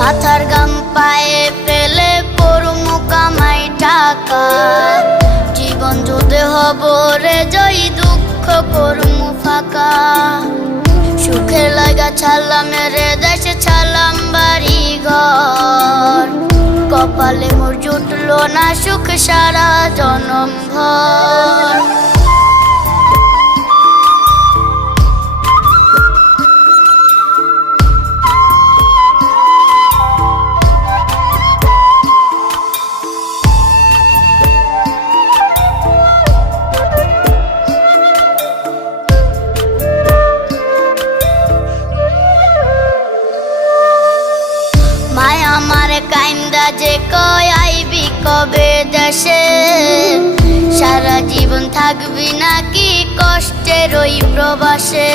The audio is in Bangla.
মাথার গাম পায়ে ফেলে পড়মু কামাই টাকা, জীবন যুদ্ধে হব রে জয়ী, দুঃখ করমু ফাঁকা। সুখের লাগা ছাড়লাম রে দেশে, ছাড়লাম বাড়ি ঘর, কপালে মোর জুটলো না সুখ সারা জনম ভর। মায় আমার কাইন্দা যে কয় আইবি কবে দেশে, সারা জীবন থাকবি নাকি কষ্টের ওই প্রবাসে।